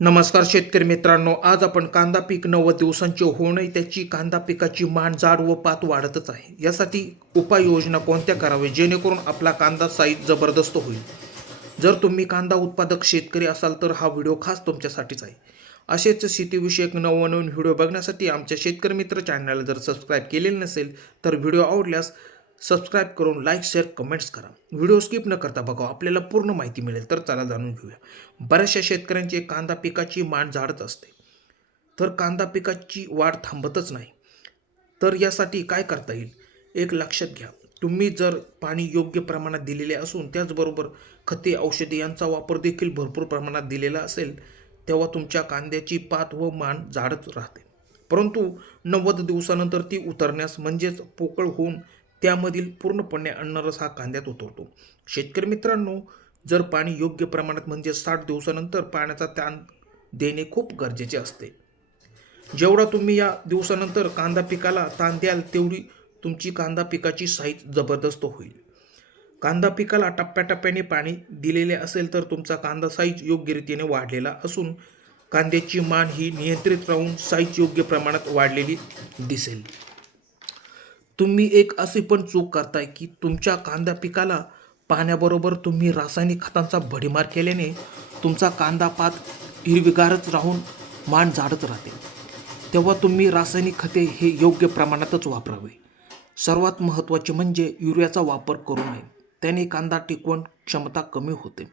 नमस्कार शेतकरी मित्रांनो, आज आपण कांदा पीक 90 दिवसांचे होणे त्याची कांदा पिकाची मान जाड व पात वाढतच आहे. यासाठी उपाययोजना कोणत्या करावे जेणेकरून आपला कांदा साईज जबरदस्त होईल. जर तुम्ही कांदा उत्पादक शेतकरी असाल तर हा व्हिडिओ खास तुमच्यासाठीच आहे. असेच शेतीविषयक नवनवीन व्हिडिओ बघण्यासाठी आमच्या शेतकरी मित्र चॅनलला जर सबस्क्राईब केलेले नसेल तर व्हिडिओ आवडल्यास सबस्क्राईब करून लाईक शेअर कमेंट्स करा. व्हिडिओ स्किप न करता बघा, आपल्याला पूर्ण माहिती मिळेल. तर चला जाणून घेऊया. बऱ्याचशा शेतकऱ्यांची कांदा पिकाची मान झाडच असते, तर कांदा पिकाची वाढ थांबतच नाही. तर यासाठी काय करता येईल, एक लक्षात घ्या. तुम्ही जर पाणी योग्य प्रमाणात दिलेले असून त्याचबरोबर खते औषधे यांचा वापर देखील भरपूर प्रमाणात दिलेला असेल, तेव्हा तुमच्या कांद्याची पात व मान झाडच राहते. परंतु 90 दिवसानंतर ती उतरण्यास म्हणजेच पोकळ होऊन त्यामधील पूर्णपणे अन्नरस हा कांद्यात उतरतो. शेतकरी मित्रांनो, जर पाणी योग्य प्रमाणात म्हणजे 60 दिवसानंतर पाण्याचा ताण देणे खूप गरजेचे असते. जेवढा तुम्ही या दिवसानंतर कांदा पिकाला ताण द्याल तेवढी तुमची कांदा पिकाची साईज जबरदस्त होईल. कांदा पिकाला टप्प्याटप्प्याने पाणी दिलेले असेल तर तुमचा कांदा साईज योग्य रीतीने वाढलेला असून कांद्याची मान ही नियंत्रित राहून साईज योग्य प्रमाणात वाढलेली दिसेल. तुम्ही एक अशी पण चूक करताय की तुमच्या कांदा पिकाला पाण्याबरोबर तुम्ही रासायनिक खतांचा भडीमार केल्याने तुमचा कांदा पात हिरवीगारच राहून मान झाडच राहते. तेव्हा तुम्ही रासायनिक खते हे योग्य प्रमाणातच वापरावे. सर्वात महत्त्वाचे म्हणजे युरियाचा वापर करू नये, त्याने कांदा टिकवण क्षमता कमी होते.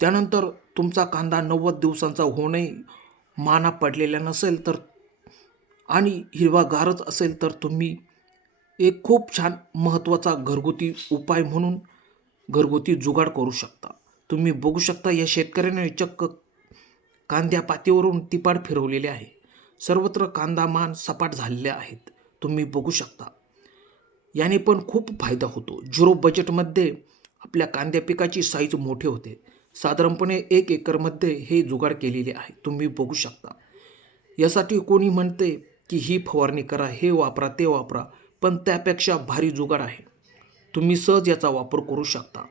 त्यानंतर तुमचा कांदा 90 दिवसांचा होऊनही माना पडलेला नसेल तर आणि हिरवागारच असेल तर तुम्ही एक खूप छान महत्त्वाचा घरगुती उपाय म्हणून घरगुती जुगाड करू शकता. तुम्ही बघू शकता, या शेतकऱ्याने चक्क कांद्या पातीवरून तिपाड फिरवलेले आहे. सर्वत्र कांदा मान सपाट झालेले आहेत. तुम्ही बघू शकता, याने पण खूप फायदा होतो. झिरो बजेटमध्ये आपल्या कांद्या पिकाची साईज मोठी होते. साधारणपणे 1 एकरमध्ये हे जुगाड केलेले आहे. तुम्ही बघू शकता. यासाठी कोणी म्हणते की ही फवारणी करा, हे वापरा, ते वापरा, पण त्यापेक्षा भारी जुगाड आहे. तुम्ही सहज याचा वापर करू शकता.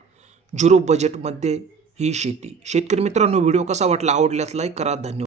झिरो बजेटमध्ये ही शेती. शेतकरी मित्रांनो, व्हिडिओ कसा वाटला, आवडल्यास लाईक करा. धन्यवाद.